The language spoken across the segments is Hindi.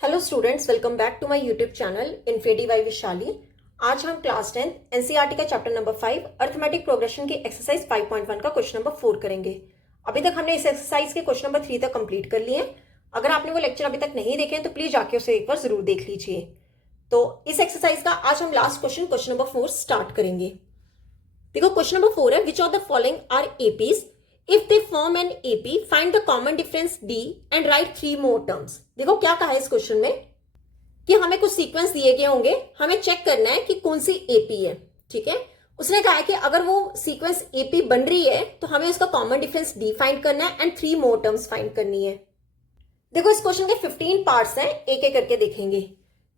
Hello students, welcome back to my YouTube channel infinity by Vishali. आज हम क्लास 10 एनसीईआरटी का चैप्टर नंबर 5 अर्थमेटिक प्रोग्रेशन की एक्सरसाइज 5.1 का क्वेश्चन नंबर 4 करेंगे। अभी तक हमने इस एक्सरसाइज के क्वेश्चन नंबर 3 तक कंप्लीट कर लिए हैं। अगर आपने वो लेक्चर अभी तक नहीं देखे हैं तो प्लीज जाके उसे एक बार जरूर देख लीजिए। तो इस एक्सरसाइज का आज हम लास्ट क्वेश्चन नंबर 4 स्टार्ट करेंगे। देखो क्वेश्चन नंबर 4 है, which of the following are APs if they form an AP find the common difference d and write 3 more terms. देखो क्या कहा है इस क्वेश्चन में कि हमें कुछ सीक्वेंस दिए गए होंगे, हमें चेक करना है कि कौन सी एपी है। ठीक है, उसने कहा है कि अगर वो सीक्वेंस एपी बन रही है तो हमें उसका कॉमन डिफरेंस डी फाइंड करना है एंड 3 मोर टर्म्स फाइंड करनी है। देखो इस क्वेश्चन के 15 पार्ट्स हैं, एक एक करके देखेंगे।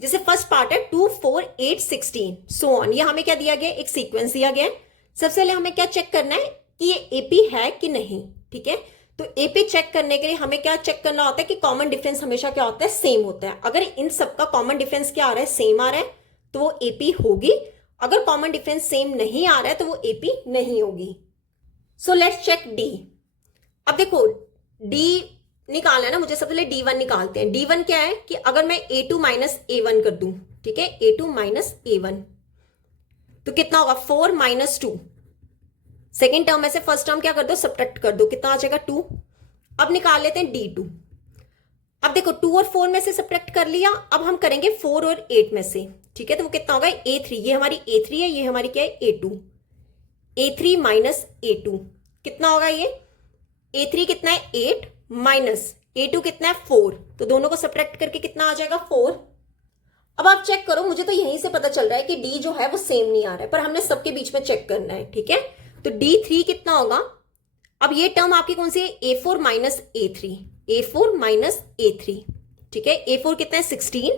जैसे फर्स्ट पार्ट है 2 4 8 16 सो ऑन। ये हमें क्या दिया गया, एक सीक्वेंस दिया गया है। सबसे पहले हमें क्या चेक करना है कि ये एपी है कि नहीं। ठीक है, तो एपी चेक करने के लिए हमें क्या चेक करना होता है कि कॉमन डिफरेंस हमेशा क्या होता है, सेम होता है। अगर इन सबका कॉमन डिफरेंस क्या आ रहा है, सेम आ रहा है, तो वो एपी होगी। अगर कॉमन डिफरेंस सेम नहीं आ रहा है तो वो एपी नहीं होगी। So let's check d. अब देखो डी निकालना है ना, मुझे सबसे पहले D1 निकालते हैं। D1 क्या है कि अगर मैं A2 माइनस A1 कर दूं, ठीक है, A2 माइनस A1 तो कितना होगा 4 माइनस 2। सेकेंड टर्म में से फर्स्ट टर्म क्या कर दो, सब्ट्रैक्ट कर दो, कितना आ जाएगा 2। अब निकाल लेते हैं D2। अब देखो 2 और 4 में से सब्ट्रैक्ट कर लिया, अब हम करेंगे 4 और 8 में से। ठीक है, तो वो कितना होगा A3। ये हमारी A3 है, ये हमारी क्या है A2। A3 माइनस A2 कितना होगा, ये A3 कितना है 8 माइनस A2 कितना है 4, तो दोनों को सब्ट्रैक्ट करके कितना आ जाएगा 4। अब आप चेक करो, मुझे तो यहीं से पता चल रहा है कि D जो है वो सेम नहीं आ रहा है, पर हमने सबके बीच में चेक करना है। ठीक है, तो D3 कितना होगा। अब ये टर्म आपकी कौन सी है, A4 minus A3, A4 minus A3। ठीक है, A4 कितना है 16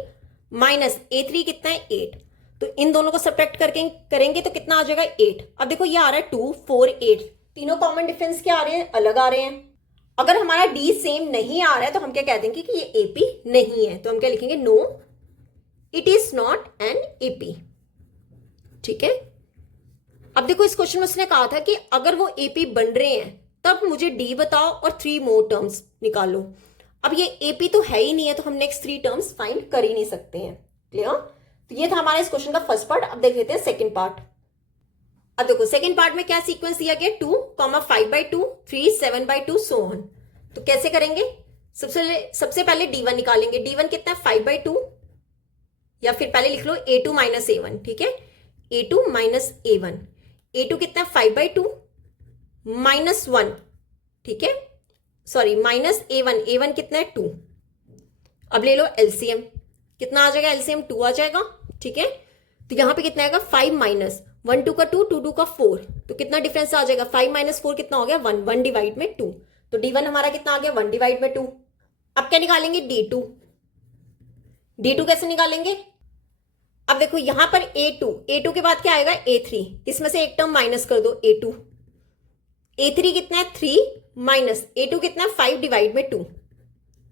माइनस A3 कितना है 8, तो इन दोनों को सब्ट्रैक्ट करके करेंगे तो कितना आ जाएगा 8। अब देखो ये आ रहा है 2 4 8, तीनों कॉमन डिफरेंस क्या आ रहे हैं, अलग आ रहे हैं। अगर हमारा D सेम नहीं आ रहा है तो हम क्या कह देंगे कि ये AP नहीं है, तो हम क्या लिखेंगे, no it is not an AP। ठीक है, अब देखो इस क्वेश्चन में उसने कहा था कि अगर वो एपी बन रहे हैं तब मुझे डी बताओ और 3 मोर टर्म्स निकालो। अब ये एपी तो है ही नहीं है, तो हम नेक्स्ट 3 टर्म्स फाइंड कर ही नहीं सकते हैं। क्लियर, तो ये था हमारा इस क्वेश्चन का फर्स्ट पार्ट। अब देख लेते हैं सेकंड पार्ट। अब देखो सेकंड पार्ट में क्या सीक्वेंस दिया गया, 2 5/2 3 7/2 सो ऑन। तो कैसे करेंगे, सबसे पहले D1 निकालेंगे। D1 कितना है 5/2, या फिर पहले लिख लो A2 माइनस A1। ठीक है, A2 माइनस A1, A2 कितना है 5/2 माइनस 1। ठीक है, सॉरी माइनस A1, A1 कितना है 2। अब ले लो एलसीएम, कितना आ जाएगा एलसीएम 2 आ जाएगा। ठीक है, तो यहां पे कितना आएगा 5 माइनस 1 2 का 2 2 2 का 4, तो कितना डिफरेंस आ जाएगा 5 माइनस 4 कितना हो गया 1, 1 डिवाइड में 2, तो D1 हमारा कितना आ गया 1 डिवाइड में 2। अब क्या निकालेंगे D2। D2 कैसे निकालेंगे, अब देखो यहां पर A2 के बाद क्या आएगा A3, इसमें से एक टर्म माइनस कर दो A2। A3 कितना है 3 माइनस A2 कितना है 5 डिवाइड में 2।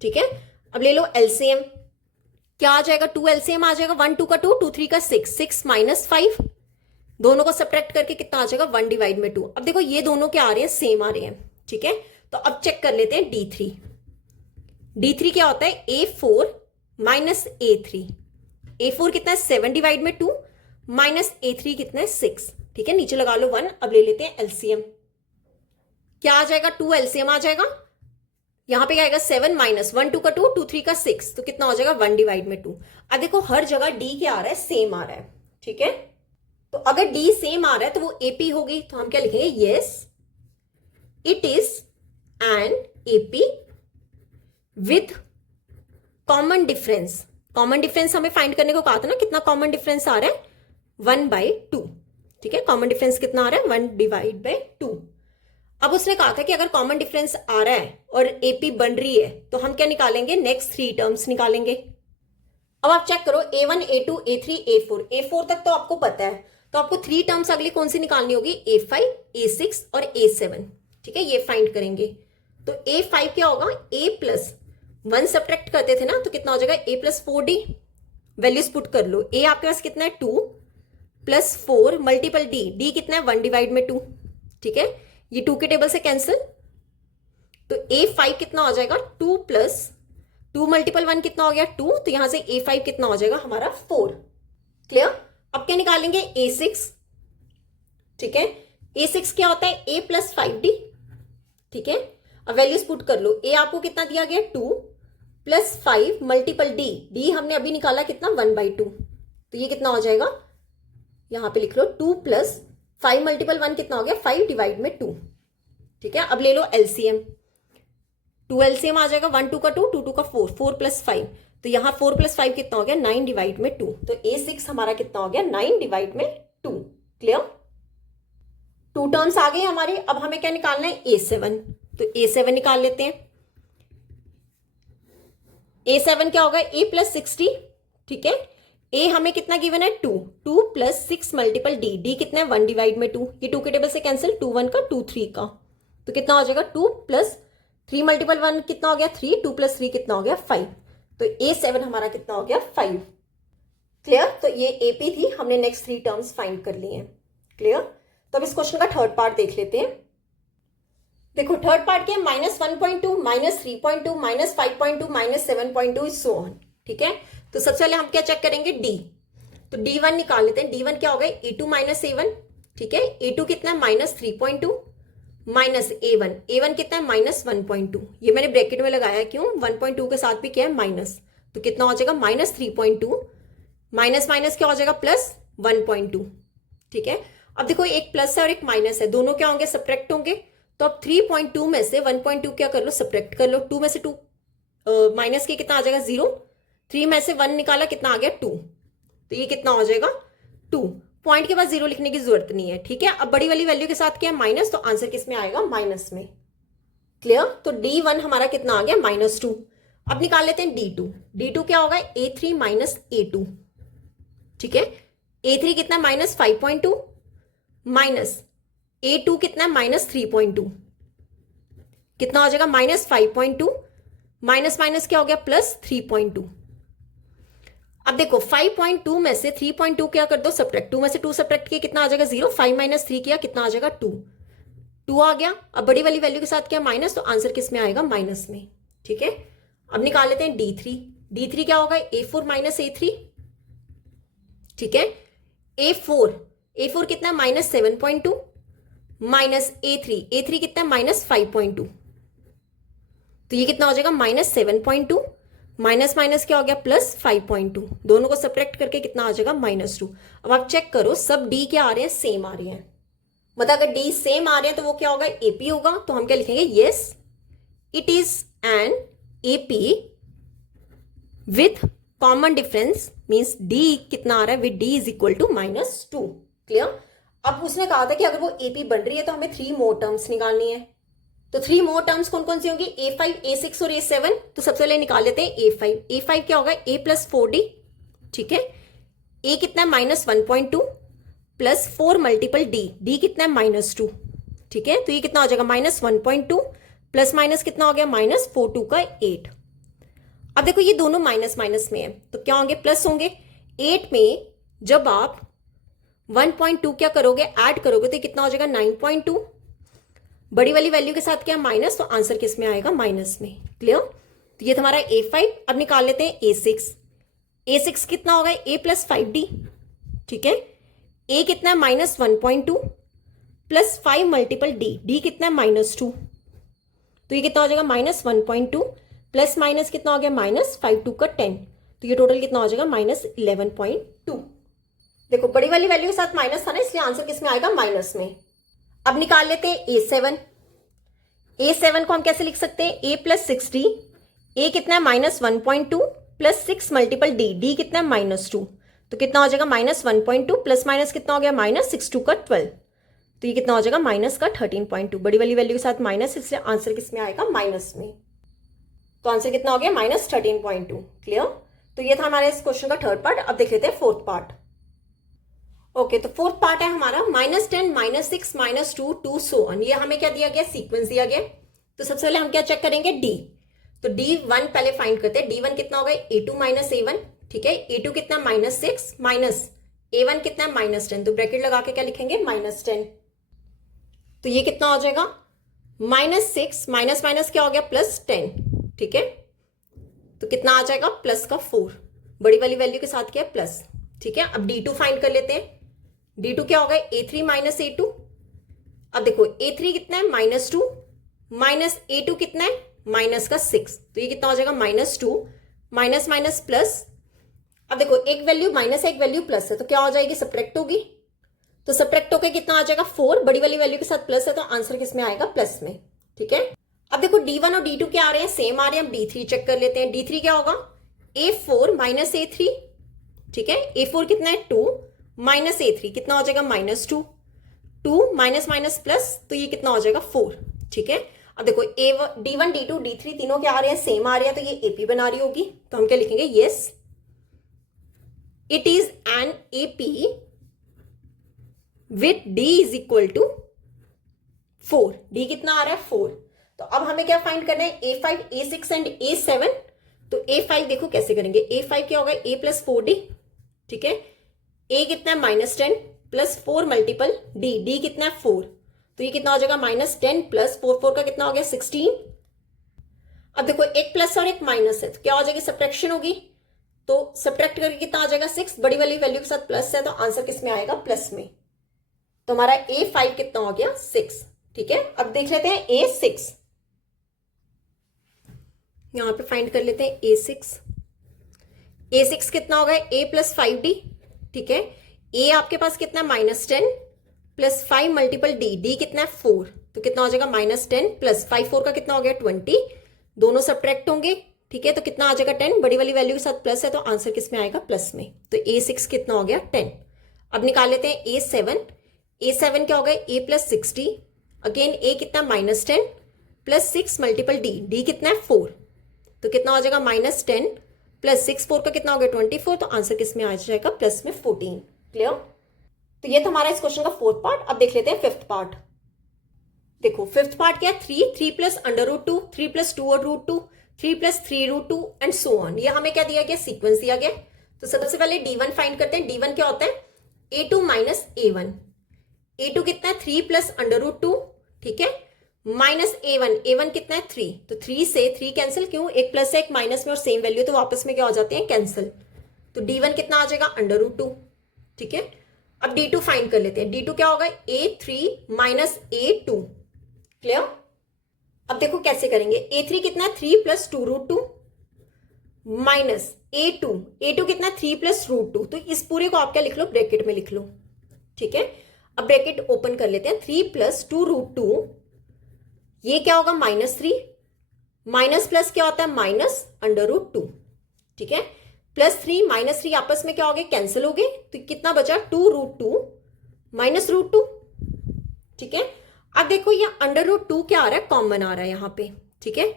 ठीक है, अब ले लो एलसीएम, क्या आ जाएगा 2 एलसीएम आ जाएगा 1 2 का 2 2 3 का 6 6 माइनस 5, दोनों को सब्ट्रैक्ट करके कितना आ जाएगा 1 डिवाइड में 2। अब देखो ये दोनों क्या आ रहे हैं, सेम आ रहे हैं। ठीक है, तो अब चेक कर लेते हैं D3। D3 क्या होता है A4 माइनस A3, A4 कितना है 7 डिवाइड में 2 माइनस A3 कितना है 6। ठीक है, नीचे लगा लो 1। अब ले लेते हैं एलसीएम, क्या आ जाएगा 2 एलसीएम आ जाएगा, यहां पे क्या आएगा 7 माइनस 1 2 का 2 2 3 का 6, तो कितना हो जाएगा 1 डिवाइड में 2। अब देखो हर जगह D क्या आ रहा है, सेम आ रहा है। ठीक है, तो अगर D सेम आ रहा है तो वो AP होगी, तो हम क्या लिखेंगे, yes it is an AP with common difference. Common difference हमें फाइंड करने को कहा था ना, कितना कॉमन डिफरेंस आ रहा है 1/2। ठीक है, कॉमन डिफरेंस कितना आ रहा है 1 डिवाइड बाई 2। अब उसने कहा था कि अगर कॉमन डिफरेंस आ रहा है और एपी बन रही है तो हम क्या निकालेंगे, नेक्स्ट 3 टर्म्स निकालेंगे। अब आप चेक करो A1 A2 A3 A4 तक तो आपको पता है, तो आपको 3 टर्म्स अगली कौन सी निकालनी होगी, A5 A6 और A7। ठीक है, ये फाइंड करेंगे। तो A5 क्या होगा, A प्लस 1 सब्ट्रैक्ट करते थे ना, तो कितना हो जाएगा A plus 4D। Values put कर लो, A आपके पास कितना है 2 प्लस 4 मल्टीपल D कितना है 1 डिवाइड में 2। ठीक है, ये 2 के टेबल से कैंसिल, तो A5 कितना हो जाएगा 2 प्लस 2 मल्टीपल 1 कितना हो गया 2, तो यहां से A5 कितना हो जाएगा हमारा 4। क्लियर। अब क्या निकालेंगे A6। ठीक है, A6 क्या होता है A प्लस 5D। ठीक है, अब वैल्यूज पुट कर लो। A आपको कितना दिया गया 2 प्लस 5 मल्टीपल D हमने अभी निकाला कितना 1/2, तो ये कितना हो जाएगा, यहां पे लिख लो 2 प्लस 5 मल्टीपल 1 कितना हो गया 5 डिवाइड में 2। ठीक है, अब ले लो एलसीएम। 2 एलसीएम आ जाएगा, 1 2 का 2, 2 2 का 4, 4 प्लस 5, तो यहाँ 4 प्लस 5 कितना हो गया 9 डिवाइड में 2, तो A6 हमारा कितना हो गया 9 डिवाइड में 2। क्लियर। 2 टर्म्स आ गए हमारे। अब हमें क्या निकालना है A7, तो A7 निकाल लेते हैं। A7 क्या होगा A प्लस 60। ठीक है, A हमें कितना गिवन है 2, 2 प्लस 6 मल्टीपल D कितना है 1 डिवाइड में 2, ये 2 के टेबल से कैंसिल, 2 1 का 2 3 का, तो कितना हो जाएगा 2 प्लस 3 मल्टीपल 1 कितना हो गया 3, 2 प्लस 3 कितना हो गया 5, तो A7 हमारा कितना हो गया 5। क्लियर। तो ये AP थी, हमने नेक्स्ट 3 टर्म्स फाइंड कर लिए हैं। क्लियर। तो अब इस क्वेश्चन का थर्ड पार्ट देख लेते हैं। देखो थर्ड पार्ट क्या है, -1.2, -3.2, -5.2, -7.2 इज सो ऑन। ठीक है, तो सबसे पहले हम क्या चेक करेंगे D, तो D1 निकाल लेते हैं। D1 क्या होगा A2 माइनस A1। ठीक है, A2 कितना है -3.2 माइनस A1 कितना है -1.2, ये मैंने ब्रैकेट में लगाया क्यों, 1.2 के साथ भी क्या है माइनस, तो कितना हो जाएगा -3.2 माइनस माइनस क्या हो जाएगा प्लस 1.2। ठीक है, अब देखो एक प्लस है और एक माइनस है, दोनों क्या होंगे सब्ट्रैक्ट होंगे, तो अब 3.2 में से 1.2 क्या कर लो सब्ट्रैक्ट कर लो, 2 में से 2 माइनस के कितना आ जाएगा 0, 3 में से 1 निकाला कितना आ गया 2, तो ये कितना हो जाएगा 2। पॉइंट के बाद 0 लिखने की जरूरत नहीं है। ठीक है, अब बड़ी वाली वैल्यू के साथ क्या है माइनस, तो आंसर किस में आएगा माइनस में। क्लियर। तो D1 हमारा कितना आ गया -2। अब निकाल लेते हैं D2। D2 क्या होगा A3 माइनस A2। ठीक है, A3 कितना -5.2 माइनस A2 कितना -3.2, कितना हो जाएगा -5.2 माइनस माइनस क्या हो गया +3.2। अब देखो 5.2 में से 3.2 क्या कर दो सब्ट्रैक्ट, 2 में से 2 सब्ट्रैक्ट किया कितना आ जाएगा 0, 5 माइनस 3 किया कितना आ जाएगा 2, 2 आ गया। अब बड़ी वाली वैल्यू के साथ क्या माइनस, तो आंसर किस में आएगा माइनस में। ठीक है, अब निकाल लेते हैं D3 क्या होगा A4 माइनस A3। ठीक है, A4 कितना -7.2 माइनस A3 कितना -5.2, तो ये कितना हो जाएगा -7.2 माइनस माइनस क्या हो गया +5.2, दोनों को सब्ट्रैक्ट करके कितना आ जाएगा -2। अब आप चेक करो सब D क्या आ रहे हैं सेम आ रहे हैं, मतलब अगर D सेम आ रहे हैं तो वो क्या होगा AP होगा, तो हम क्या लिखेंगे yes it is an AP with common difference, means D कितना आ रहा है with D is equal to -2। Clear. अब उसने कहा था कि अगर वो AP बन रही है तो हमें 3 मोर टर्म्स निकालनी है, तो 3 मोर टर्म्स कौन कौन सी होंगी A5 A6 और A7, तो सबसे पहले निकाल लेते हैं A5 क्या होगा A प्लस 4D। ठीक है, A कितना है -1.2 प्लस 4 मल्टीपल D कितना है -2। ठीक है, तो ये कितना हो जाएगा -1.2 प्लस माइनस कितना हो गया -4 2 का 8। अब देखो ये दोनों माइनस माइनस में है तो क्या होंगे प्लस होंगे। 8 में जब आप 1.2 क्या करोगे ऐड करोगे तो कितना हो जाएगा 9.2, बड़ी वाली वैल्यू के साथ क्या माइनस, तो आंसर किस में आएगा माइनस में। क्लियर। तो ये तुम्हारा A5। अब निकाल लेते हैं A6 कितना होगा A प्लस 5D। ठीक है, A कितना है -1.2 प्लस 5 मल्टीपल D कितना है -2, तो ये कितना हो जाएगा -1.2 प्लस माइनस कितना हो गया -5 2 का 10, तो ये टोटल कितना हो जाएगा -11.2। देखो बड़ी वाली वैल्यू के साथ माइनस था ना, इसलिए आंसर किस में आएगा माइनस में। अब निकाल लेते हैं A7 को हम कैसे लिख सकते हैं A प्लस 6D। A कितना है -1.2 प्लस 6 मल्टीपल D कितना है -2, तो कितना हो जाएगा -1.2 प्लस माइनस कितना हो गया -6 2 का 12, तो ये कितना हो जाएगा माइनस का 13.2। बड़ी वाली वैल्यू के साथ माइनस, इसलिए आंसर किस में आएगा माइनस में, तो आंसर कितना हो गया -13.2। क्लियर। तो ये था हमारे इस क्वेश्चन का थर्ड पार्ट। अब देख लेते हैं फोर्थ पार्ट। ओके, तो फोर्थ पार्ट है हमारा -10 -6 -2 2 सो ऑन। ये हमें क्या दिया गया सीक्वेंस दिया गया। तो सबसे पहले हम क्या चेक करेंगे D, तो D1 पहले फाइंड करते हैं। D1 कितना होगा A2 माइनस A1। ठीक है, A2 कितना -6 माइनस A1 कितना -10, तो ब्रैकेट लगा के क्या लिखेंगे -10, तो ये कितना हो जाएगा -6 माइनस माइनस क्या हो गया +10। ठीक है, तो कितना आ जाएगा प्लस का 4, बड़ी वाली वैल्यू के साथ क्या है प्लस। ठीक है, अब D2 फाइंड कर लेते हैं। D2 क्या होगा A3 माइनस A2। अब देखो A3 कितना है -2 माइनस A2 कितना है माइनस का 6, तो ये कितना हो जाएगा -2 माइनस माइनस प्लस। अब देखो एक वैल्यू माइनस है एक वैल्यू प्लस है, तो क्या हो जाएगी सब्ट्रैक्ट होगी, तो सब्ट्रैक्ट होकर कितना आ जाएगा 4, बड़ी वाली वैल्यू के साथ प्लस है तो आंसर किसमें आएगा प्लस में। ठीक है, अब देखो D1 और D2 क्या आ रहे हैं सेम आ रहे हैं, हम D3 चेक कर लेते हैं। D3 क्या होगा A4 माइनस A3। ठीक है, A4 कितना है 2 माइनस A3 कितना हो जाएगा -2, 2 माइनस माइनस प्लस, तो ये कितना हो जाएगा 4। ठीक है, अब देखो D1 D2 D3 तीनों क्या आ रहे हैं सेम आ रहे हैं, तो ये AP बना रही होगी, तो हम क्या लिखेंगे yes it is an AP with D is equal to 4। D कितना आ रहा है 4, तो अब हमें क्या फाइंड करना है A5 A6 एंड A7। तो A5 देखो कैसे करेंगे, A5 क्या होगा A प्लस 4D। ठीक है, A कितना है -10 प्लस 4 मल्टीपल D कितना है 4, तो ये कितना हो जाएगा -10 प्लस 4 का कितना हो गया 16। अब देखो एक प्लस और एक माइनस है, तो क्या हो जाएगी सब्ट्रैक्शन होगी, तो सब्ट्रैक्ट करके कितना आ जाएगा 6, बड़ी वाली वैल्यू के साथ प्लस है तो आंसर किसमें आएगा प्लस में। तो हमारा A5 कितना हो गया 6। ठीक है, अब देख लेते हैं A6, यहां पे फाइंड कर लेते हैं A6। A6 कितना होगा A प्लस 5D। ठीक है, A आपके पास कितना -10 प्लस 5 मल्टीपल D कितना है 4, तो कितना हो जाएगा -10 प्लस 5 4 का कितना हो गया 20, दोनों सब्ट्रैक्ट होंगे। ठीक है, तो कितना आ जाएगा 10, बड़ी वाली वैल्यू के साथ प्लस है तो आंसर किस में आएगा प्लस में, तो A6 कितना हो गया 10। अब निकाल लेते हैं A7। A7 क्या होगा A प्लस 60, अगेन A कितना -10 प्लस 6 मल्टीपल D कितना है 4, तो कितना हो जाएगा -10 प्लस 6 4 का कितना हो गया 24, तो आंसर किस में आ जाएगा प्लस में 14। क्लियर, तो ये तो हमारा इस क्वेश्चन का 4th पार्ट। अब देख लेते हैं 5th पार्ट। देखो 5th पार्ट क्या है 3 प्लस √2 3 प्लस 2 और √2 3 प्लस 3 √2 एंड सो ऑन। ये हमें क्या दिया गया सीक्वेंस दिया गया। तो सबसे पहले D1 फाइंड करते हैं। D1 क्या होता है A2 माइनस A1। A2 कितना है 3 प्लस √2। ठीक है, माइनस A1 कितना है 3, तो 3 से 3 कैंसिल, क्यों एक प्लस है एक माइनस में और सेम वैल्यू तो वापस में क्या हो जाते हैं कैंसिल, तो D1 कितना आ जाएगा √2। ठीक है, अब D2 फाइंड कर लेते हैं। D2 क्या होगा A3 माइनस A2। क्लियर, अब देखो कैसे करेंगे, A3 कितना है 3 प्लस 2 √2 माइनस A2 कितना 3 प्लस √2, तो इस पूरे को आप क्या लिख लो ब्रैकेट में लिख लो। ठीक है, अब ब्रैकेट ओपन कर लेते हैं। 3 प्लस 2 √2, ये क्या होगा -3, माइनस प्लस क्या होता है -√2। ठीक है, +3 -3 आपस में क्या हो गए कैंसिल हो गए, तो कितना बचा 2 √2 माइनस √2। ठीक है, अब देखो ये √2 क्या आ रहा है कॉमन आ रहा है यहाँ पे। ठीक है,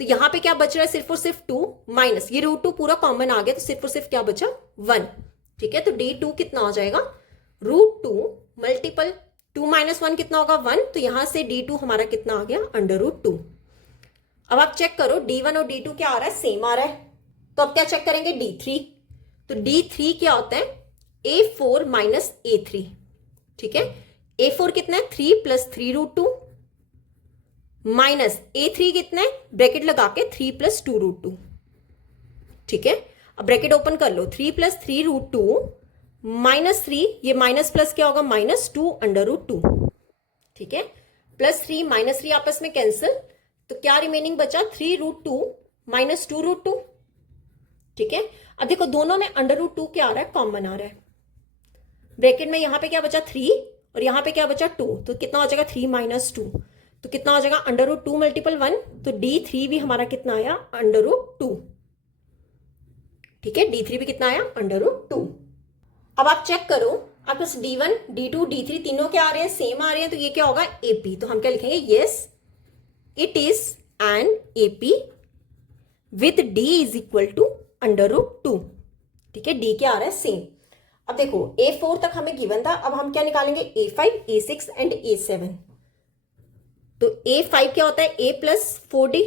तो यहाँ पे क्या बच रहा है सिर्फ और सिर्फ 2 माइनस ये √2 पूरा कॉमन आ गया, तो सिर्फ और सिर्फ क्या बचा 1। ठीक है, तो D2 कितना हो जाएगा √2 मल्टीपल 2 माइनस 1 कितना होगा 1, तो यहां से D2 हमारा कितना आ गया √2। अब आप चेक करो D1 और D2 क्या आ रहा है सेम आ रहा है, तो अब क्या चेक करेंगे D3। तो D3 क्या होता है A4 माइनस A3। ठीक है, A4 कितना है 3 प्लस 3 √2 माइनस A3 कितना है ब्रैकेट लगा के 3 प्लस 2 √2। ठीक है, अब ब्रैकेट ओपन कर लो 3 प्लस 3 √2 -3, ये माइनस प्लस क्या होगा -2 √2। ठीक है, +3 -3 आपस में कैंसिल, तो क्या रिमेनिंग बचा 3 √2 माइनस 2 √2। ठीक है, अब देखो दोनों में √2 क्या आ रहा है कॉमन आ रहा है, ब्रैकेट में यहां पे क्या बचा 3 और यहां पे क्या बचा 2, तो कितना हो जाएगा 3 माइनस 2, तो कितना हो जाएगा √2 मल्टीपल 1, तो D3 भी हमारा कितना आया √2। ठीक है, D3 भी कितना आया √2। अब आप चेक करो आपके पास D1 D2 D3 तीनों क्या आ रहे हैं सेम आ रहे हैं, तो ये क्या होगा AP, तो हम क्या लिखेंगे yes it is an AP with D is equal to √2। ठीक है, D क्या आ रहा है सेम। अब देखो A4 तक हमें गिवन था, अब हम क्या निकालेंगे A5 A6 एंड A7। तो A5 क्या होता है A plus 4D,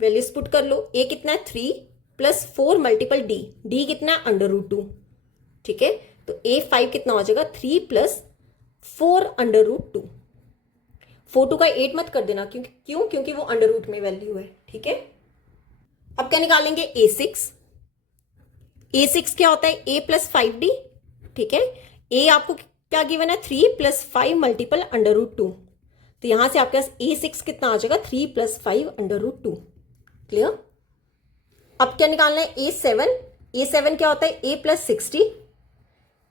values put कर लो, A कितना है 3 प्लस 4 मल्टीपल D कितना है √2। ठीक है, तो A5 कितना हो जाएगा 3 प्लस 4 √2। 4 2 का 8 मत कर देना, क्योंकि वो अंडर रूट में वैल्यू है। ठीक है, अब क्या निकालेंगे, ए सिक्स क्या होता है, a प्लस 5d, ठीक है। a आपको क्या गिवन है, 3 प्लस 5 मल्टीपल अंडर रूट 2, तो यहां से आपके पास a6 कितना आ जाएगा, 3 प्लस 5 अंडर रूट 2। क्लियर। अब क्या निकालना है, a7 क्या होता है, a प्लस 60,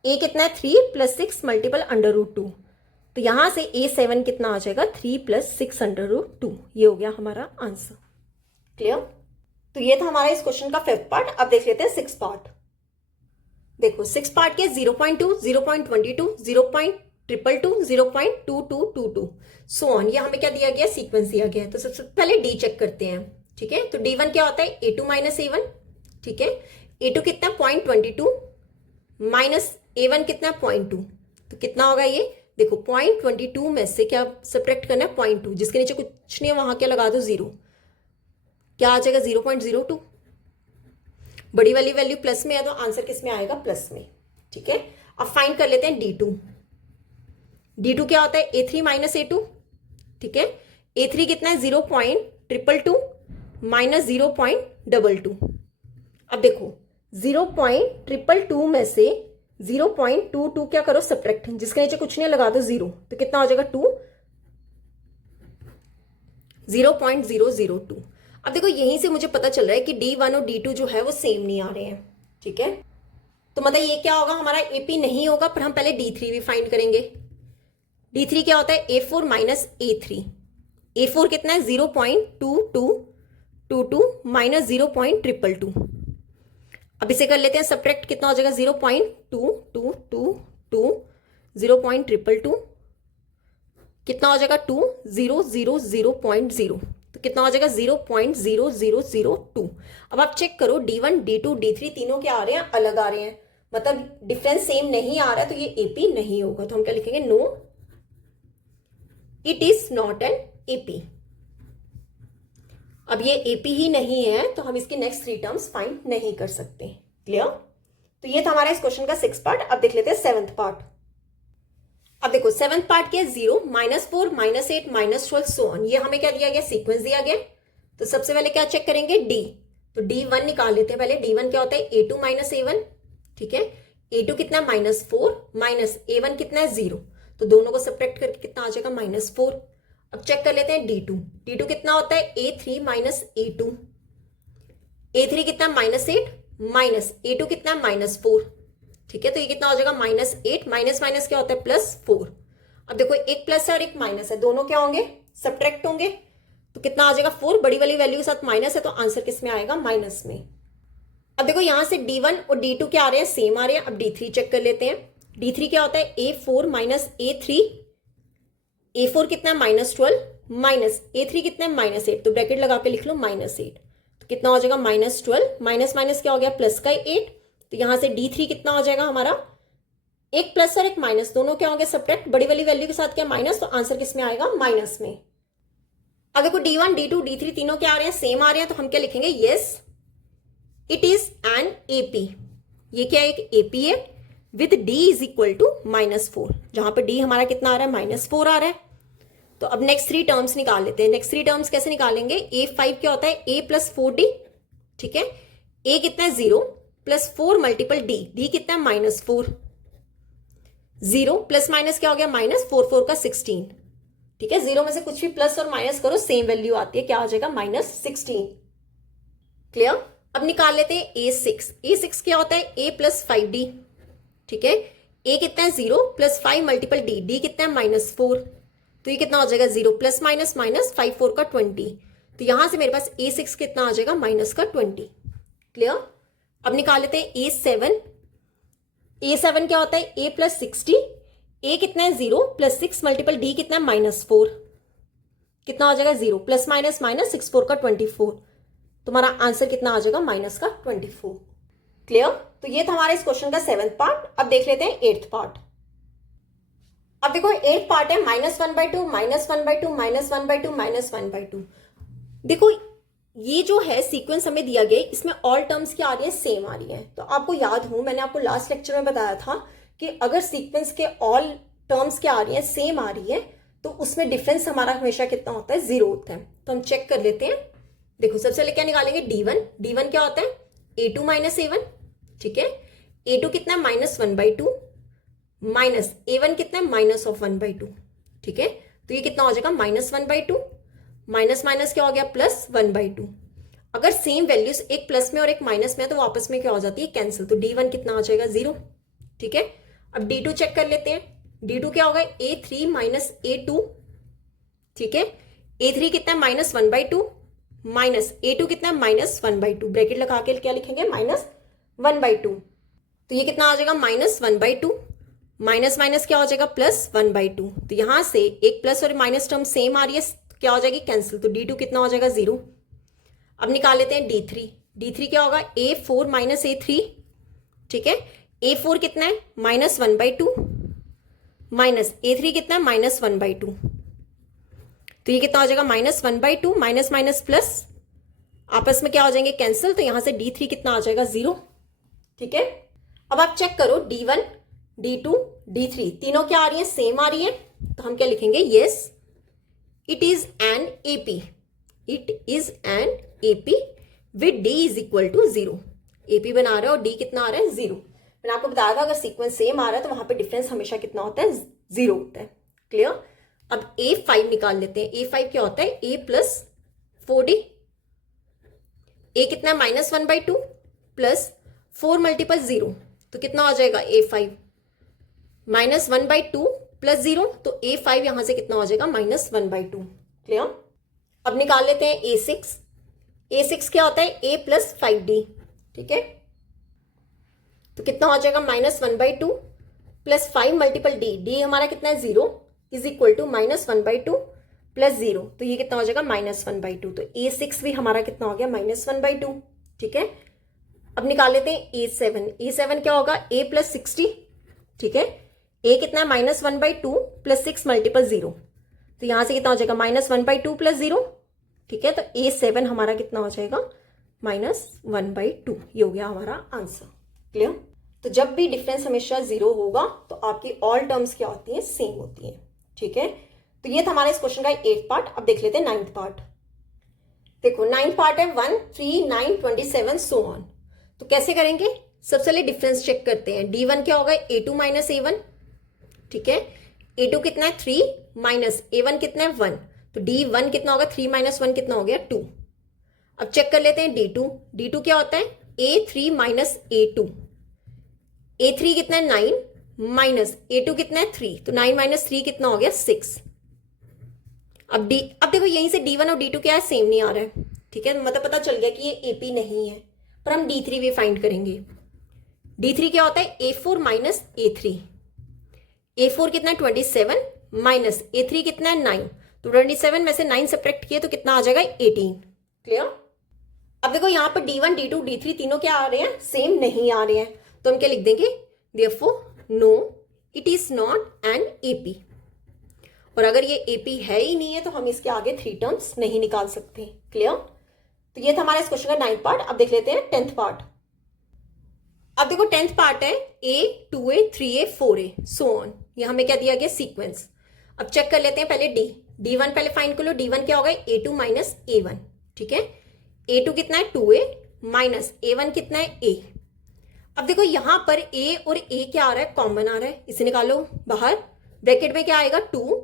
a कितना है, 3 प्लस 6 मल्टीपल अंडर रूट 2, तो यहां से a7 कितना आ जाएगा, 3 प्लस 6 अंडर रूट 2। ये हो गया हमारा आंसर। क्लियर। तो ये था हमारा इस क्वेश्चन का 5th पार्ट। अब देख लेते हैं 6th पार्ट। देखो 6th पार्ट के 0.2, 0.22, 0.222, 0.2222 सो ऑन, ये हमें क्या दिया गया, सीक्वेंस दिया गया है। तो सबसे पहले डी चेक करते हैं, ठीक है। तो D1 क्या होता है, A2 माइनस A1, ठीक है। A2 कितना, 0.22 माइनस A1 कितना, 0.2, तो कितना होगा ये, देखो 0.22 में से क्या सब्ट्रैक्ट करना है, 0.2, जिसके नीचे कुछ नहीं है वहां क्या लगा दो, 0, क्या आ जाएगा, 0.02। बड़ी वाली वैल्यू प्लस में है तो आंसर किस में आएगा, प्लस में, ठीक है। अब फाइंड कर लेते हैं D2 क्या होता है, A3 माइनस A2, ठीक है। A3 कितना है, 0.222 माइनस 0.22। अब देखो 0.222 में से 0.22 क्या करो, सब्ट्रैक्ट, जिसके नीचे कुछ नहीं लगा दो 0, तो कितना हो जाएगा 2, 0.002। अब देखो यहीं से मुझे पता चल रहा है कि D1 और D2 जो है वो सेम नहीं आ रहे हैं, ठीक है। तो मतलब ये क्या होगा, हमारा AP नहीं होगा, पर हम पहले D3 भी फाइंड करेंगे। D3 क्या होता है, A4 माइनस A3, A4 कितना है, 0.2222 माइनस 0.222। अब इसे कर लेते हैं सब्ट्रैक्ट, कितना हो जाएगा, 0.2222 0.222 कितना हो जाएगा, 2 0 0 0.0, तो कितना हो जाएगा, 0.0002। अब आप चेक करो D1 D2 D3 तीनों क्या आ रहे हैं, अलग आ रहे हैं, मतलब डिफरेंस सेम नहीं आ रहा है, तो ये AP नहीं होगा। तो हम क्या लिखेंगे, no it is not an AP। अब ये AP ही नहीं है तो हम इसके नेक्स्ट 3 टर्म्स फाइंड नहीं कर सकते। क्लियर। तो ये था हमारा इस क्वेश्चन का 6th पार्ट। अब देख लेते हैं 7th पार्ट। अब देखो 7th पार्ट के 0 -4 -8 -12 सो ऑन, ये हमें क्या दिया गया, सीक्वेंस दिया गया। तो सबसे पहले क्या चेक करेंगे, D, तो D1 निकाल लेते हैं पहले। D1 क्या होता है, A2 माइनस A1, ठीक है। A2 कितना, -4 माइनस A1 कितना है, 0, तो दोनों को सब्ट्रैक्ट करके कितना आ जाएगा, -4। अब चेक कर लेते हैं D2 कितना होता है, A3 माइनस A2, A3 कितना, -8 माइनस A2 कितना, -4, ठीक है। तो ये कितना हो जाएगा, -8, माइनस माइनस क्या होता है, +4। अब देखो एक प्लस है और एक माइनस है, दोनों क्या होंगे, सब्ट्रैक्ट होंगे, तो कितना आ जाएगा, 4, बड़ी वाली वैल्यू के साथ माइनस है, तो आंसर किस में आएगा, माइनस में। अब देखो यहां से D1 और D2 क्या आ रहे हैं, सेम आ रहे हैं। अब D3 चेक कर लेते हैं। D3 क्या होता है, A4 माइनस A3, A4 कितना है, -12 माइनस A3 कितना है, -8, तो ब्रैकेट लगा के लिख लो -8, तो कितना हो जाएगा, -12 माइनस माइनस क्या हो गया, प्लस का 8, तो यहां से D3 कितना हो जाएगा हमारा, एक प्लस और एक माइनस, दोनों क्या होंगे, सब्ट्रैक्ट, बड़ी वाली वैल्यू के साथ क्या, माइनस, तो आंसर किस में आएगा, माइनस में। अब देखो D1 D2 D3 तीनों क्या आ रहे हैं, सेम आ रहे हैं, तो हम क्या लिखेंगे, yes it is an AP। ये क्या है, एक AP है with D is equal to -4, जहां पर D हमारा कितना आ रहा है, -4 आ रहा है। तो अब नेक्स्ट 3 टर्म्स निकाल लेते हैं। नेक्स्ट 3 टर्म्स कैसे निकालेंगे, A5 क्या होता है, A प्लस 4D, ठीक है। A कितना है, 0 प्लस 4 मल्टीपल D कितना है, -4, 0 प्लस माइनस क्या हो गया, -4 4 का 16, ठीक है। 0 में से कुछ भी प्लस और माइनस करो सेम वैल्यू आती है, क्या आ जाएगा, -16। क्लियर। अब निकाल लेते हैं A6 क्या होता है, A प्लस 5D, ठीक है। A कितना है, 0 प्लस 5 मल्टीपल D कितना है, -4, तो ये कितना हो जाएगा, 0 प्लस माइनस माइनस 5 4 का 20, तो यहां से मेरे पास A6 कितना आ जाएगा, माइनस का 20। क्लियर। अब निकाल लेते हैं A7 क्या होता है, A प्लस 60, A कितना है, 0 प्लस 6 मल्टीपल D कितना है, -4, कितना हो जाएगा, 0 प्लस माइनस माइनस 6 4 का 24, तुम्हारा आंसर कितना आ जाएगा, माइनस का 24। क्लियर। तो ये था हमारे इस क्वेश्चन का 7th पार्ट। अब देख लेते हैं 8th पार्ट। अब देखो 8th पार्ट है -1/2 -1/2 -1/2 -1/2। देखो ये जो है सीक्वेंस हमें दिया गया, इसमें ऑल टर्म्स क्या आ रही है, सेम आ रही है। तो आपको याद हो, मैंने आपको लास्ट लेक्चर में बताया था कि अगर सीक्वेंस के ऑल टर्म्स क्या आ रही है, सेम आ रही है, तो उसमें डिफरेंस हमारा हमेशा कितना होता है, 0 होता है। तो हम चेक कर लेते हैं देखो सबसे पहले क्या निकालेंगे, D1। D1 क्या होता है, A2 माइनस A1, ठीक है। A2 कितना है, -1/2 माइनस A1 कितना है, -1/2, ठीक है। तो ये कितना हो जाएगा, -1/2 माइनस माइनस क्या हो गया, +1/2। अगर सेम वैल्यूज एक प्लस में और एक माइनस में है तो वापस में क्या हो जाती है, कैंसिल। तो D1 कितना आ जाएगा, 0, ठीक है। अब D2 चेक कर लेते हैं। D2 क्या होगा, A3 माइनस A2, ठीक है। A3 कितना है, -1/2 माइनस A2 कितना है, -1/2। ब्रैकेट लगा के क्या लिखेंगे, -1/2। तो ये कितना आ जाएगा, -1/2 माइनस माइनस क्या हो जाएगा, +1/2। तो यहां से एक प्लस और माइनस टर्म सेम आ रही है, क्या हो जाएगी, कैंसिल। तो D2 कितना हो जाएगा, 0। अब निकाल लेते हैं D3। D3 क्या होगा, A4 माइनस A3, ठीक है। A4 कितना है, -1/2 माइनस A3 कितना है, -1/2। तो ये कितना हो जाएगा, -1/2 माइनस माइनस प्लस, आपस में क्या हो जाएंगे, कैंसिल। तो यहां से D3 कितना आ जाएगा, 0, ठीक है। अब आप चेक करो, D1, D2, D3 तीनों क्या आ रही है, सेम आ रही है। तो हम क्या लिखेंगे, yes it is an AP, it is an AP with D is equal to 0। AP बना रहा है और D कितना आ रहा है, 0। मैंने आपको बताया था अगर सीक्वेंस सेम आ रहा है तो वहां पे डिफरेंस हमेशा कितना होता है, 0 होता है। क्लियर। अब A5 निकाल लेते हैं। A5 क्या होता है, A प्लस 4D। A कितना है, -1/2 प्लस 4 मल्टीपल 0, तो कितना हो जाएगा, A5 -1/2 प्लस 0। तो A5 यहां से कितना हो जाएगा, -1/2। क्लियर। अब निकाल लेते हैं A6। A6 क्या होता है, A प्लस 5D, ठीक है। तो कितना हो जाएगा, -1/2 प्लस 5 मल्टीपल D हमारा कितना है, 0 इज इक्वल टू -1/2 प्लस 0। तो ये कितना हो जाएगा, -1/2। तो A6 भी हमारा कितना हो गया, -1/2, ठीक है। अब निकाल लेते हैं A7। A7 क्या होगा, A प्लस 60, ठीक है। A कितना है, -1/2 प्लस 6 मल्टीपल 0। तो यहां से कितना हो जाएगा, -1/2 प्लस 0, ठीक है। तो A7 हमारा कितना हो जाएगा, -1/2। ये हो गया हमारा आंसर। क्लियर। तो जब भी डिफरेंस हमेशा 0 होगा तो आपकी ऑल टर्म्स क्या होती हैं, सेम होती हैं, ठीक है। तो ये था हमारा इस क्वेश्चन का 8th पार्ट। अब देख लेते हैं 9th पार्ट। देखो 9th पार्ट है 1, 3, 9, 27 सो ऑन। तो कैसे करेंगे, सबसे पहले डिफरेंस चेक करते हैं। D1 क्या होगा, A2 माइनस A1, ठीक है। A2 कितना है, 3 माइनस A1 कितना है, 1। तो D1 कितना होगा, 3 माइनस 1 कितना हो गया, 2। अब चेक कर लेते हैं D2। D2 क्या होता है, A3 माइनस A2। A3 कितना है, 9 माइनस A2 कितना है, 3। तो 9 माइनस 3 कितना हो गया, 6। अब देखो यहीं से D1 और D2 क्या है, सेम नहीं आ रहा है, ठीक है। मतलब पता चल गया कि ये AP नहीं है। पर हम D3 भी फाइंड करेंगे। D3 क्या होता है, A4 माइनस A3। A4 कितना है, 27 माइनस A3 कितना है, 9। तो 27 में से 9 सब्ट्रैक्ट किए तो कितना आ जाएगा, 18। क्लियर। अब देखो यहाँ पर D1, D2, D3 तीनों क्या आ रहे हैं, सेम नहीं आ रहे हैं। तो हम क्या लिख देंगे, therefore no it is not an AP। और अगर ये AP है ही नहीं है तो हम इसके आगे 3 टर्म्स नहीं निकाल सकते। क्लियर। तो ये था हमारा इस क्वेश्चन का 9th पार्ट। अब देख लेते हैं 10th पार्ट। अब देखो 10th पार्ट है A, 2A, 3A, 4A so on. ये हमें क्या दिया गया, सीक्वेंस। अब चेक कर लेते हैं पहले D1 पहले फाइंड कर लो। D1 क्या होगा, A2 माइनस A1, ठीक है। A2 कितना है, 2A माइनस A1 कितना है, A। अब देखो यहां पर A और A क्या आ रहा है, कॉमन आ रहा है, इसे निकालो बाहर। ब्रैकेट में क्या आएगा, 2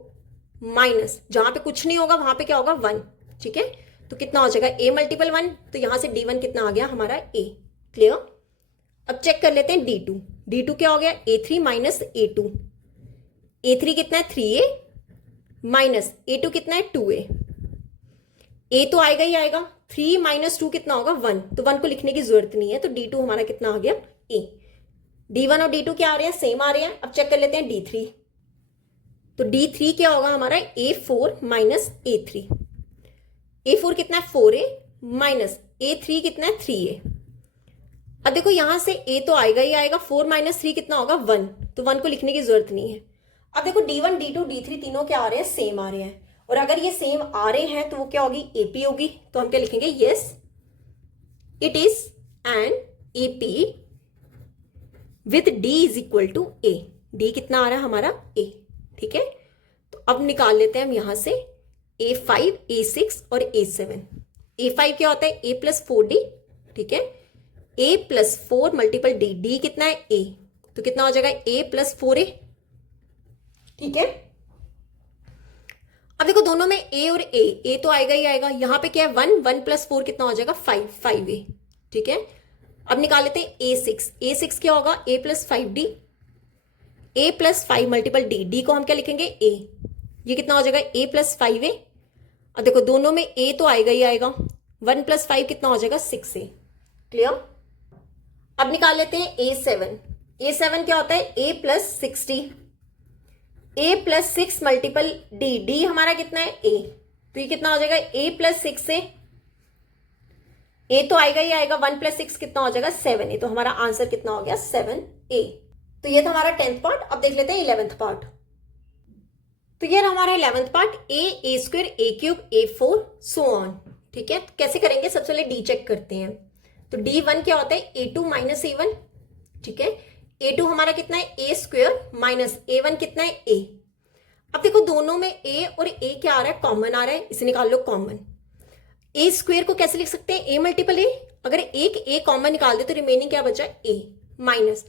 माइनस जहां पे कुछ नहीं होगा वहां पे क्या होगा, 1, ठीक है। तो कितना हो जाएगा, A मल्टीपल 1। तो यहां से D1 कितना आ गया हमारा, A। क्लियर। अब चेक कर लेते हैं D2। D2 क्या हो गया, A3 माइनस A2। A3 कितना है, 3A माइनस A2 कितना है, 2A। A तो आएगा ही आएगा। 3 माइनस 2 कितना होगा, 1। तो 1 को लिखने की जरूरत नहीं है। तो D2 हमारा कितना आ गया, A। D1 और D2 क्या आ रहे हैं, सेम आ रहे हैं। अब चेक कर लेते हैं D3। तो D3 क्या होगा हमारा, A4 माइनस A3। A4 कितना है, 4A माइनस A3 कितना है, 3A। अब देखो यहां से A तो आएगा ही आएगा। 4 माइनस 3 कितना होगा, 1। तो 1 को लिखने की जरूरत नहीं है। अब देखो D1, D2, D3 तीनों क्या आ रहे हैं, सेम आ रहे हैं। और अगर ये सेम आ रहे हैं तो वो क्या होगी, AP होगी। तो हम क्या लिखेंगे, yes it is an AP with D is equal to A। D कितना आ रहा है हमारा, A, ठीक है। तो अब निकाल लेते हैं हम यहां से A5, A6 और A7। A5 क्या होता है? A प्लस 4D, ठीक है। A plus 4 multiple D, D कितना है? A, तो कितना हो जाएगा? A प्लस 4A, ठीक है। अब देखो दोनों में A और A तो आएगा ही आएगा। यहां पे क्या है? 1 प्लस 4 कितना हो जाएगा? 5A, ठीक है। अब निकाल लेते हैं A6, A6 क्या होगा? A plus 5D, A plus 5 multiple D, D को हम क्या लिखेंगे? A, ये कितना हो जाएगा? A plus 5A। अब देखो दोनों में A तो आएगा ही आएगा, 1 प्लस 5 कितना हो जाएगा? 6A, clear. अब निकाल लेते हैं A7, A7 क्या होता है? A plus 60, A plus 6 multiple D, D हमारा कितना है? A, तो ये कितना हो जाएगा? A प्लस 6A, A तो आएगा ही आएगा, 1 प्लस 6 कितना हो जाएगा? 7A, तो हमारा आंसर कितना हो गया? 7A। तो ये था हमारा 10th पार्ट। अब देख लेते हैं 11th पार्ट। तो ये हमारा 11th part, A square, A cube, A4 so on, ठीक है। कैसे करेंगे? सबसे पहले D चेक करते हैं। तो D1 क्या होता है? A2 माइनस A1, ठीक है। A2 हमारा कितना है? A स्क्वायर माइनस A1 कितना है? A। अब देखो दोनों में A और A क्या आ रहा है? कॉमन आ रहा है, इसे निकाल लो कॉमन। A स्क्वायर को कैसे लिख सकते हैं? A मल्टीपल A, अगर एक A कॉमन निकाल दे तो रिमेनिंग क्या बचा? A माइनस,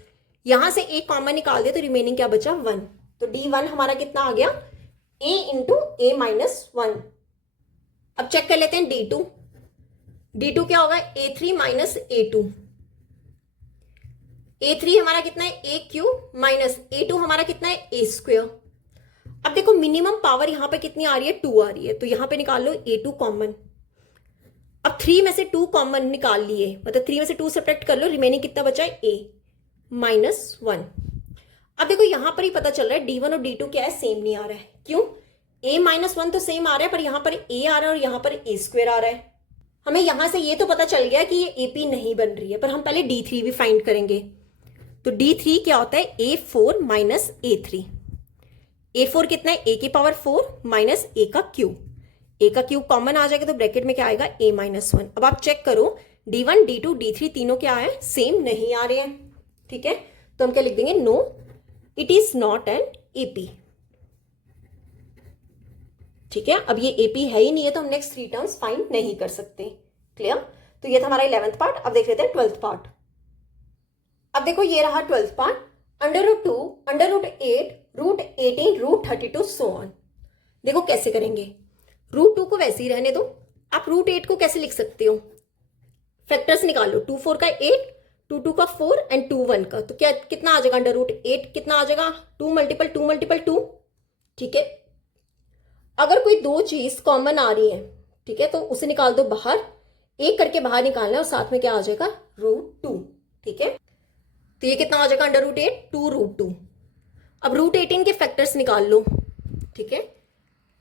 यहां से A कॉमन निकाल दे तो रिमेनिंग क्या बचा? 1, तो D1 हमारा कितना आ गया? A into A minus 1। अब चेक कर लेते हैं D2, D2 क्या होगा? A3 माइनस A2, A3 हमारा कितना है? A क्यूब माइनस A2 हमारा कितना है? A square. अब देखो मिनिमम पावर यहां पे कितनी आ रही है? 2 आ रही है, तो यहां पे निकाल लो A2 कॉमन। अब 3 में से 2 कॉमन निकाल लिए, मतलब 3 में से 2 सब्ट्रैक्ट कर लो, रिमेनिंग कितना बचा है? A minus 1। अब देखो यहां पर ही पता चल रहा है D1 और D2 क्या है? सेम नहीं आ रहा है। क्यों? A माइनस 1 तो सेम आ रहा है, पर यहां पर A आ रहा है और यहां पर A स्क्वायर आ रहा है। हमें यहां से ये तो पता चल गया कि ये AP नहीं बन रही है, पर हम पहले D3 भी फाइंड करेंगे। तो D3 क्या होता है? A4 माइनस A3, A4 कितना है? A की पावर 4 माइनस A का क्यूब, A का क्यूब कॉमन आ जाएगा तो ब्रैकेट में क्या आएगा? A minus 1। अब आप चेक करो D1 D2 D3 तीनों क्या है? सेम नहीं आ रहे हैं, ठीक है। तो हम क्या लिख देंगे? No, it is not an AP, ठीक है। अब ये AP है ही नहीं है तो हम नेक्स्ट 3 टर्म्स फाइंड नहीं कर सकते, क्लियर। तो ये था हमारा 11th पार्ट। अब देख लेते हैं 12th पार्ट। अब देखो ये रहा 12th पार्ट, √2, √8, √18, √32 सो ऑन। देखो कैसे करेंगे? √2 को वैसे ही रहने दो। आप √8 को कैसे लिख सकते हो? फैक्टर्स निकालो, 2 4 का 8, 2 2 का 4 एंड 2 1 का, तो क्या कितना आ जाएगा? √8 कितना आ जाएगा? 2 मल्टीपल 2 मल्टीपल 2, ठीक है। अगर कोई दो चीज कॉमन आ रही है, ठीक है, तो उसे निकाल दो बाहर, एक करके बाहर निकालना है और साथ में क्या आ जाएगा? √2, ठीक है। तो ये कितना आ जाएगा? √8 2√2। अब √18 के फैक्टर्स निकाल लो, ठीक है।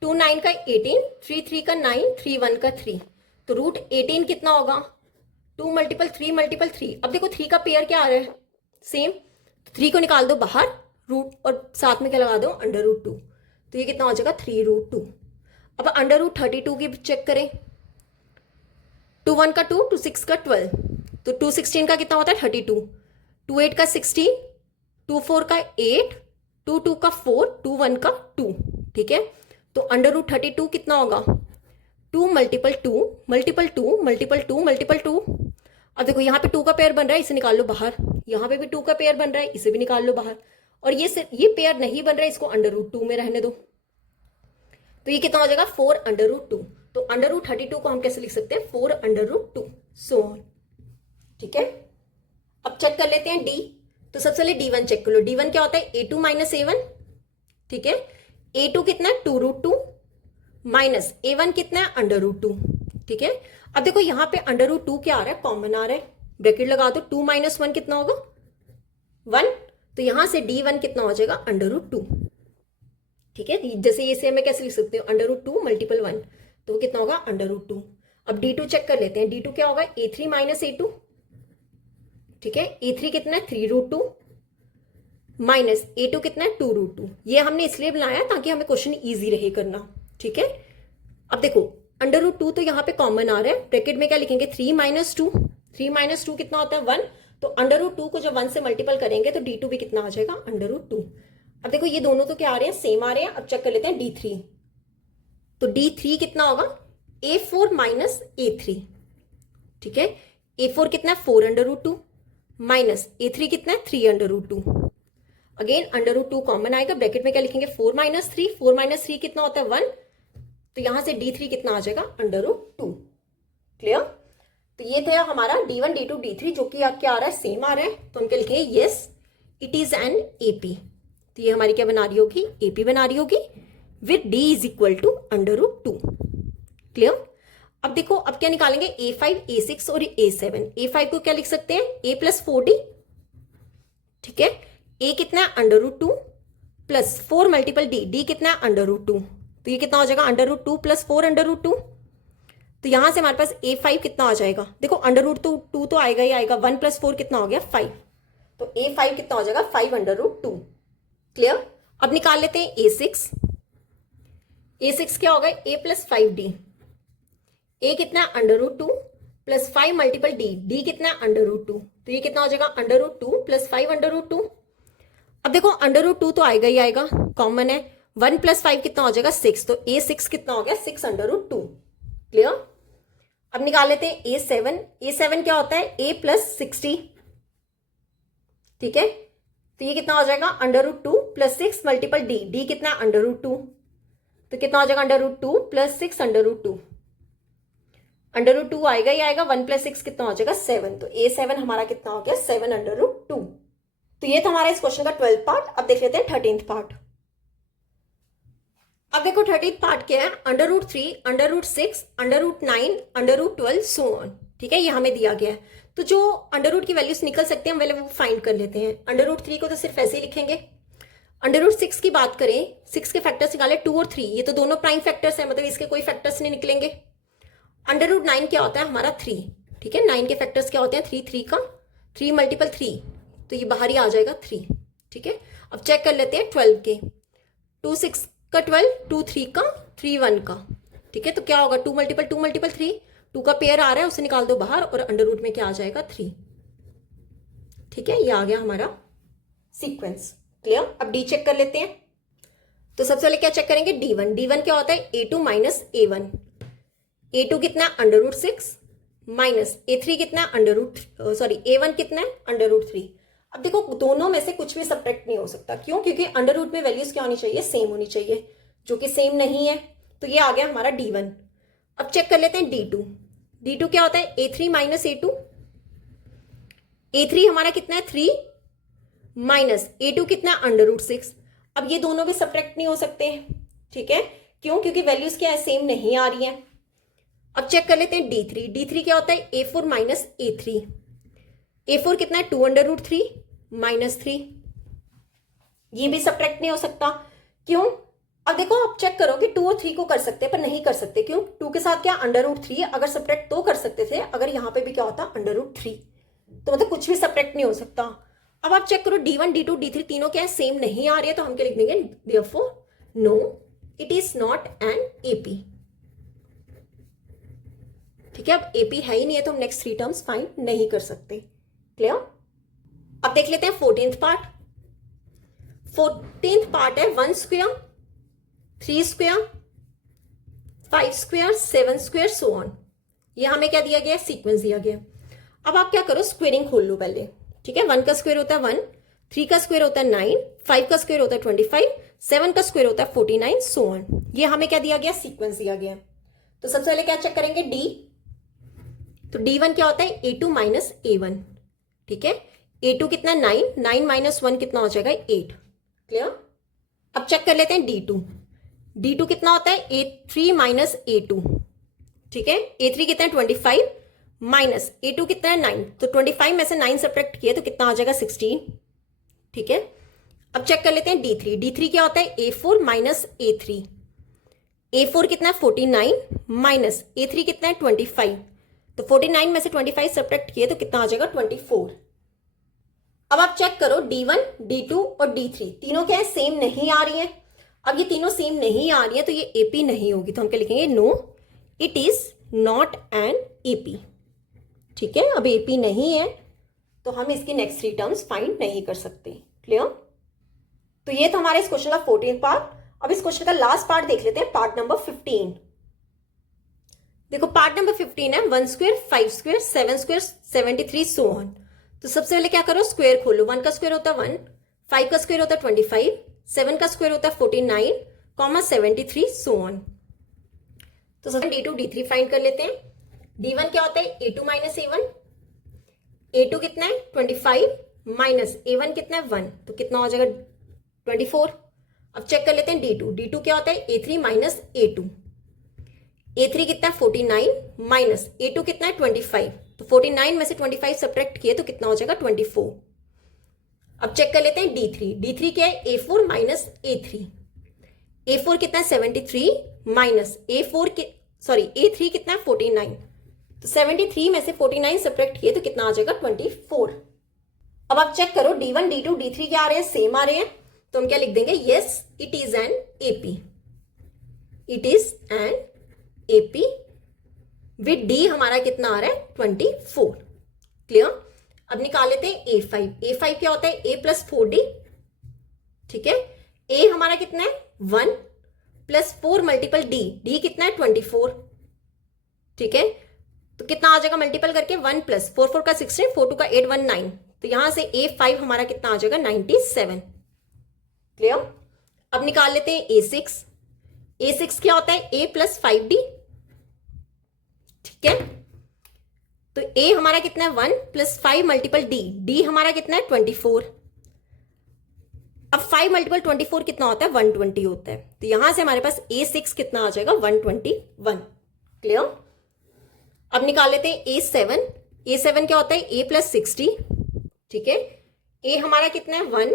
2 9 का 18, 3 3 का 9, 3 1 का 3, तो √18 कितना होगा? 2 मल्टीपल 3 मल्टीपल 3। अब देखो 3 का पेयर क्या आ रहा है? सेम, 3 को निकाल दो बाहर, रूट और साथ में क्या लगा दो? √2, तो ये कितना हो जाएगा? 3√2। अब √32 की चेक करें, 2 1 का 2, 2 6 का 12, तो 2 16 का कितना होता है? 32, 2 8 का 16, 2 4 का 8, 2 2 का 4, 2 1 का 2, ठीक है। तो √32 कितना होगा? 2 मल्टीपल 2 मल्टीपल 2 मल्टीपल 2 मल्टीपल 2। अब देखो यहाँ पे 2 का पेयर बन रहा है, इसे निकाल लो बाहर। यहाँ पे भी 2 का पेयर बन रहा है, इसे भी निकाल लो बाहर। और ये पेयर नहीं बन रहा है, इसको √2 में रहने दो। तो ये कितना हो जाएगा? 4√2। तो √32 को हम कैसे लिख सकते हैं? 4√2 सो ऑन, ठीक है। अब चेक कर लेते हैं D। तो सबसे पहले D1 चेक कर लो। D1 क्या होता है? A2 माइनस A1, ठीक है। A2 कितना है? 2√2 माइनस A1 कितना है? √2, ठीक है। अब देखो यहाँ पे √2 क्या आ रहा है? कॉमन आ रहा है, ब्रैकेट लगा दो। 2 माइनस 1 कितना होगा? 1, तो यहां से D1 कितना हो जाएगा? √2, ठीक है। जैसे ये मैं कैसे लिख सकते हो? √2 मल्टीपल 1, तो वो कितना होगा? √2। अब D2 चेक कर लेते हैं। D2 क्या होगा? A3 माइनस A2, ठीक है। A3 कितना है? 3√2 माइनस A2 कितना है? 2√2। ये हमने इसलिए बनाया ताकि हमें क्वेश्चन इजी रहे करना, ठीक है। अब देखो √2 तो यहाँ पे कॉमन आ रहा है, ब्रैकेट में क्या लिखेंगे? 3 माइनस 2, 3 माइनस 2 कितना होता है? 1, तो √2 को जब 1 से मल्टीपल करेंगे तो D2 भी कितना आ जाएगा? √2। अब देखो ये दोनों तो क्या आ रहे हैं? सेम आ रहे हैं। अब चेक कर लेते हैं D3। तो D3 कितना होगा? A4 माइनस A3, ठीक है। A4 कितना है 4 अंडर रूट 2 माइनस A3 कितना है 3 under root 2। Again under root 2 common आएगा, ब्रैकेट में क्या लिखेंगे 4 माइनस 3, 4 माइनस 3 कितना होता है 1, तो यहां से D3 कितना आ जाएगा अंडर रूट 2। क्लियर। तो ये था हमारा D1 D2 D3 जो कि क्या आ रहा है सेम आ रहा है, तो हम क्या लिखेंगे yes it is an AP। तो ये हमारी क्या बना रही होगी AP बना रही होगी with D is equal to under root 2। Clear. अब देखो अब क्या निकालेंगे A5 A6 और A7। A5 को क्या लिख सकते हैं A प्लस 4D, ठीक है। A कितना है under root 2 plus 4 multiple D कितना है अंडर रूट 2, तो ये कितना हो जाएगा under root 2 plus 4 under root 2। तो यहां से हमारे पास A5 कितना आ जाएगा, देखो अंडर रूट 2 तो आएगा ही आएगा, 1 प्लस 4 कितना हो गया 5, तो A5 कितना हो जाएगा 5 अंडर रूट 2। क्लियर। अब निकाल लेते हैं A6। A6 क्या होगा A प्लस 5D, A कितना under root 2 plus 5 multiple D कितना अंडर रूट 2, तो ये कितना हो जाएगा under root 2 plus 5 under root 2। अब देखो अंडर रूट 2 तो आएगा ही आएगा, कॉमन है, 1 प्लस 5 कितना हो जाएगा 6, तो A6 कितना हो गया 6 अंडर रूट 2। क्लियर। अब निकाल लेते हैं A7। A7 क्या होता है A प्लस 60, ठीक है। तो ये कितना हो जाएगा under root 2 plus 6 multiple D कितना अंडर रूट 2, तो कितना हो जाएगा under root 2 plus 6 under root 2। Under root 2 आएगा ही आएगा, 1 प्लस 6 कितना हो जाएगा 7, तो A7 हमारा कितना हो गया 7 अंडर रूट 2। तो ये था हमारा इस क्वेश्चन का 12th पार्ट। अब देख लेते हैं 13th पार्ट। अब देखो 13th पार्ट क्या है, under root 3 under root 6 under root 9 under root 12 so on, ठीक है। ये हमें दिया गया है, तो जो अंडर रूट की वैल्यूज निकल सकते हैं पहले वो फाइंड कर लेते हैं। अंडर रूट 3 को तो सिर्फ ऐसे ही लिखेंगे। अंडर रूट 6 की बात करें, 6 के फैक्टर्स निकाले 2 और 3, ये तो दोनों प्राइम फैक्टर्स हैं, मतलब इसके कोई फैक्टर्स नहीं निकलेंगे। अंडर रूट 9 क्या होता है हमारा 3, ठीक है। 9 के फैक्टर्स क्या होते हैं 3 का 3 मल्टीपल 3, तो ये बाहर ही आ जाएगा 3, ठीक है। अब चेक कर लेते हैं 12 के, 2 6 का 12, 2 3 का 3 1 का, ठीक है। तो क्या होगा 2 मल्टीपल 3, 2 का पेयर आ रहा है उसे निकाल दो बाहर और अंडर रूट में क्या आ जाएगा 3, ठीक है। ये आ गया हमारा सीक्वेंस। क्लियर। अब D चेक कर लेते हैं। तो सबसे पहले क्या चेक करेंगे D1 क्या होता है A2 माइनस A1। A2 कितना अंडर रूट 6 माइनस A3 कितना अंडर रूट A1 कितना है अंडर रूट 3। अब देखो दोनों में से कुछ भी सब्ट्रैक्ट नहीं हो सकता, क्यों, क्योंकि अंडर रूट में वैल्यूज क्या होनी चाहिए सेम होनी चाहिए, जो कि सेम नहीं है। तो ये आ गया हमारा D1। अब चेक कर लेते हैं D2 क्या होता है A3 माइनस A2। A3 हमारा कितना है 3 माइनस A2 कितना अंडर रूट 6। अब ये दोनों भी सब्ट्रैक्ट नहीं हो सकते हैं, ठीक है, क्यों, क्योंकि वैल्यूज क्या है सेम नहीं आ रही हैं। अब चेक कर लेते हैं D3 क्या होता है A4 माइनस A3। A4 कितना है 2 अंडर रूट 3 माइनस 3, ये भी सब्ट्रैक्ट नहीं हो सकता, क्यों। अब देखो आप चेक करो कि 2 और 3 को कर सकते हैं पर नहीं कर सकते, क्यों, 2 के साथ क्या अंडर रूट 3, अगर सब्ट्रैक्ट तो कर सकते थे, अगर यहाँ पे भी क्या होता अंडर रूट 3, तो मतलब कुछ भी सब्ट्रैक्ट नहीं हो सकता। अब आप चेक करो D1 D2 D3 तीनों क्या है सेम नहीं आ रही है, तो हम क्या लिख देंगे therefore no it is not an AP, ठीक है। अब AP है ही नहीं है तो हम नेक्स्ट 3 टर्म्स फाइंड नहीं कर सकते। क्लियर। अब देख लेते हैं 14th पार्ट। 14th पार्ट है 1 square 3 square 5 square 7 square so on. ये हमें क्या दिया गया सीक्वेंस दिया गया। अब आप क्या करो स्क्वेयरिंग खोल लो पहले, ठीक है। 1 का स्क्वायर होता है 1, 3 का स्क्वायर होता है 9, 5 का स्क्वायर होता है 25, 7 का स्क्वायर होता है 49 सो ऑन। ये हमें क्या दिया गया सीक्वेंस दिया गया। तो सबसे पहले क्या चेक करेंगे D। तो D1 क्या होता है A2 माइनस A1, ठीक है। A2 कितना 9 माइनस 1 कितना हो जाएगा 8। क्लियर। अब चेक कर लेते हैं D2 कितना होता है A3 माइनस A2, ठीक है। A3 कितना है 25 माइनस A2 कितना है 9, तो 25 में से 9 सब्ट्रैक्ट किया तो कितना आ जाएगा 16, ठीक है। अब चेक कर लेते हैं D3 क्या होता है A4 माइनस A3। A4 कितना है 49 माइनस A3 कितना है 25, तो 49 में से 25 सब्ट्रैक्ट किए तो कितना आ जाएगा 24। अब आप चेक करो D1 D2 और D3 तीनों क्या है सेम नहीं आ रही है। अब ये तीनों सेम नहीं आ रही है तो ये AP नहीं होगी, तो हम क्या लिखेंगे no it is not an AP, ठीक है। अब AP नहीं है तो हम इसकी नेक्स्ट 3 टर्म्स फाइंड नहीं कर सकते। क्लियर। तो ये था हमारे इस क्वेश्चन का 14th पार्ट। अब इस क्वेश्चन का लास्ट पार्ट देख लेते हैं, पार्ट नंबर 15। देखो पार्ट नंबर 15 है 1 square 5 square 7 square 73 so on. तो सबसे पहले क्या करो, स्क्वायर खोलो। 1 का स्क्वायर होता है 1, 5 का स्क्वायर होता है 25, 7 का स्क्वायर होता है 49, कॉमा 73 सो ऑन। तो सबसे d2 d3 फाइंड कर लेते हैं। d1 क्या होता है a2 माइनस a1, a2 कितना है 25 माइनस a1 कितना है 1, तो कितना हो जाएगा 24। अब चेक कर लेते हैं d2 क्या होता है a3 माइनस a2, a3 कितना है 49 माइनस a2 कितना है 25, तो 49 में से 25 सब्ट्रैक्ट किए तो कितना हो जाएगा 24। अब चेक कर लेते हैं d3 क्या है a4 माइनस a3, a4 कितना है 73 माइनस a3 कितना है 49, तो 73 में से 49 सब्ट्रैक्ट किए तो कितना आ जाएगा 24। अब आप चेक करो d1 d2 d3 क्या आ रहे हैं, सेम आ रहे हैं, तो हम क्या लिख देंगे, yes it is an AP, it is an AP with D हमारा कितना आ रहा है 24। क्लियर। अब निकाल लेते हैं a5 क्या होता है a प्लस 4d, ठीक है। a हमारा कितना है 1 प्लस 4 मल्टीपल d कितना है 24, ठीक है। तो कितना आ जाएगा मल्टीपल करके 1 प्लस 4 4 का 16, 4 2 का 8 1 9, तो यहां से a5 हमारा कितना आ जाएगा 97। क्लियर। अब निकाल लेते हैं a6 क्या होता है a प्लस 5d, ठीक है। तो a हमारा कितना है 1 प्लस 5 मल्टीपल d हमारा कितना है 24। अब 5 मल्टीपल 24 कितना होता है 120 होता है, तो यहां से हमारे पास a6 कितना आ जाएगा 121। क्लियर। अब निकाल लेते हैं a7 क्या होता है a प्लस 60, ठीक है। a हमारा कितना है 1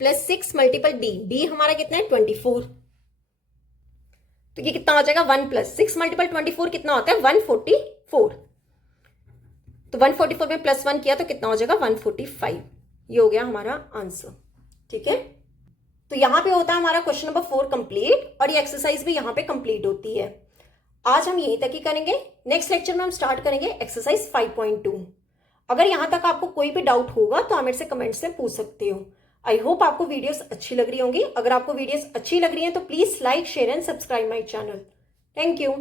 प्लस 6 मल्टीपल d हमारा कितना है 24, तो ये कितना हो जाएगा 1 प्लस 6 मल्टीपल 24 कितना होता है 144, तो 144 में प्लस 1 किया तो कितना हो जाएगा 145। ये हो गया हमारा आंसर, ठीक है। तो यहां पे होता है हमारा क्वेश्चन नंबर 4 कंप्लीट, और ये एक्सरसाइज भी यहां पे कंप्लीट होती है। आज हम यहीं तक ही करेंगे, नेक्स्ट लेक्चर में हम स्टार्ट करेंगे एक्सरसाइज 5.2। अगर यहां तक आपको कोई भी डाउट होगा तो आप मेरे से कमेंट से पूछ सकते हो। आई होप आपको वीडियोस अच्छी लग रही होंगी। अगर आपको वीडियोस अच्छी लग रही हैं तो please like share and subscribe my channel. Thank you.